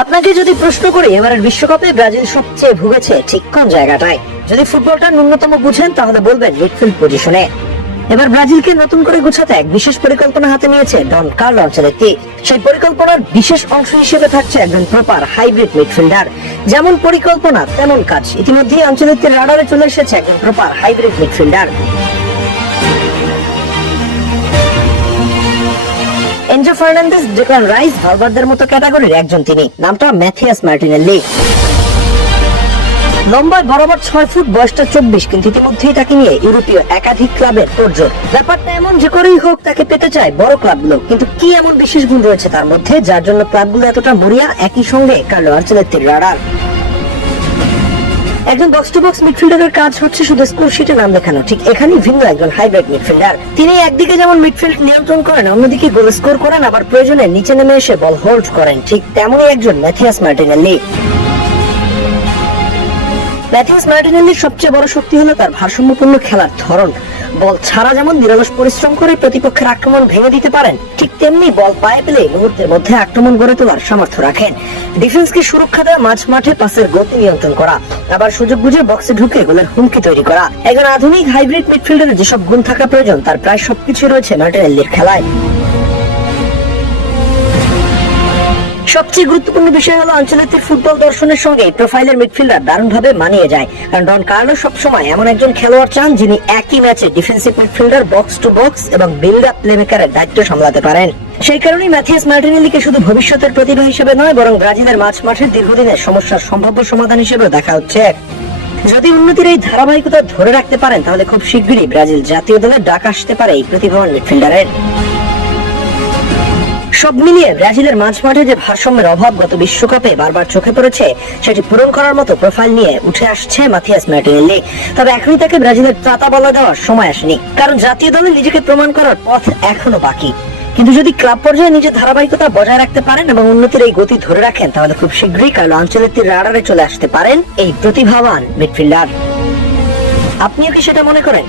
আপনাকে যদি প্রশ্ন করি এবারের বিশ্বকাপে ব্রাজিল সবচেয়ে ভুগেছে ঠিক কোন জায়গাটায়, যদি ফুটবলটা ন্যূনতম বুঝেন তাহলে বলবেন মিডফিল্ড পজিশনে। এবার ব্রাজিলকে নতুন করে গুছাতে এক বিশেষ পরিকল্পনা হাতে নিয়েছে ডন কার্লো আনচেলত্তি। সেই পরিকল্পনার বিশেষ অংশ হিসেবে থাকছে একজন প্রপার হাইব্রিড মিডফিল্ডার। যেমন পরিকল্পনা তেমন কাজ। ইতিমধ্যেই আনচেলত্তির রাডারে চলে এসেছে একজন proper hybrid midfielder. Enzo Fernandez, Declan Rice, ভালভার্দের মতো ক্যাটাগরির একজন তিনি। নামটা ম্যাথিয়াস মার্টিনেল্লি। লম্বায় বরাবর 6 ফুট, বয়সটা 24, কিন্তু ইতিমধ্যেই তাকে নিয়ে ইউরোপীয় একাধিক ক্লাবের তোড়জোড়। ব্যাপারটা এমন যে করেই হোক তাকে পেতে চায় বড় ক্লাবগুলো, কিন্তু কি এমন বিশেষ গুণ রয়েছে তার মধ্যে যার জন্য ক্লাবগুলো এতটা মরিয়া? একই সঙ্গে কার্লো আনচেলত্তির রাডার। একজন বক্স টু বক্স মিডফিল্ডারের কাজ হচ্ছে শুধু স্কোর শিটে নাম লেখানো, ঠিক এখানেই ভিন্ন একজন হাইব্রিড মিডফিল্ডার। তিনি একদিকে যেমন মিডফিল্ড নিয়ন্ত্রণ করেন, অন্যদিকে গোল স্কোর করেন, আবার প্রয়োজনে নিচে নেমে এসে বল হোল্ড করেন। ঠিক তেমনই একজন ম্যাথিয়াস মার্টিনেল্লি। ম্যাথিয়াস মার্টিনেল্লির সবচেয়ে বড় শক্তি হলো তার ভারসাম্যপূর্ণ খেলার ধরন। বল ছাড়া যেমন নিরলস পরিশ্রম করে প্রতিপক্ষের আক্রমণ ভেঙে দিতে পারেন, ঠিক তেমনি বল পায়ে পেলে মুহূর্তের মধ্যে আক্রমণ গড়ে তোলার সামর্থ্য রাখেন। ডিফেন্সকে সুরক্ষা দেওয়া, মাঝ মাঠে পাসের গতি নিয়ন্ত্রণ করা, আবার সুযোগ বুঝে বক্সে ঢুকে গোলের হুমকি তৈরি করা। একজন আধুনিক হাইব্রিড মিডফিল্ডারের যেসব গুণ থাকা প্রয়োজন তার প্রায় সবকিছু রয়েছে মার্টিনেল্লির খেলায়। সবচেয়ে গুরুত্বপূর্ণ বিষয় হলো আনচেলত্তির ফুটবল দর্শনের সঙ্গে এই প্রোফাইলের মিডফিল্ডার দারুণভাবে মানিয়ে যায়। কারণ ডন কার্লো সবসময় এমন একজন খেলোয়াড় চান যিনি একই ম্যাচে defensive midfielder, box to box এবং বিল্ড আপ প্লেমেকারের দায়িত্ব সামলাতে পারেন। সেই কারণেই ম্যাথিয়াস মার্টিনেল্লিকে শুধু ভবিষ্যতের প্রতিভা হিসেবে নয়, বরং ব্রাজিলের মাঝ মাঠের দীর্ঘদিনের সমস্যার সম্ভাব্য সমাধান হিসেবে দেখা হচ্ছে। যদি উন্নতির এই ধারাবাহিকতা ধরে রাখতে পারেন তাহলে খুব শীঘ্রই ব্রাজিল জাতীয় দলের ডাক আসতে পারে এই প্রতিভাবান মিডফিল্ডারের। সব মিলিয়ে ব্রাজিলের মাঝ মাঠে যে ভারসাম্যের অভাব গত বিশ্বকাপে বারবার চোখে পড়েছে, সেটি পূরণ করার মতো প্রোফাইল নিয়ে উঠে আসছে মাথিয়াস মার্টিনেল্লি। তবে এখনই তাকে ব্রাজিলের ত্রাতা বলা দেওয়ার সময় আসেনি, কারণ জাতীয় দলে নিজেকে প্রমাণ করার পথ এখনো বাকি। কিন্তু যদি ক্লাব পর্যায়ে নিজের ধারাবাহিকতা বজায় রাখতে পারেন এবং উন্নতির এই গতি ধরে রাখেন তাহলে খুব শীঘ্রই কার্লো আনচেলত্তির রাডারে চলে আসতে পারেন এই প্রতিভাবান মিডফিল্ডার। আপনিও কি সেটা মনে করেন?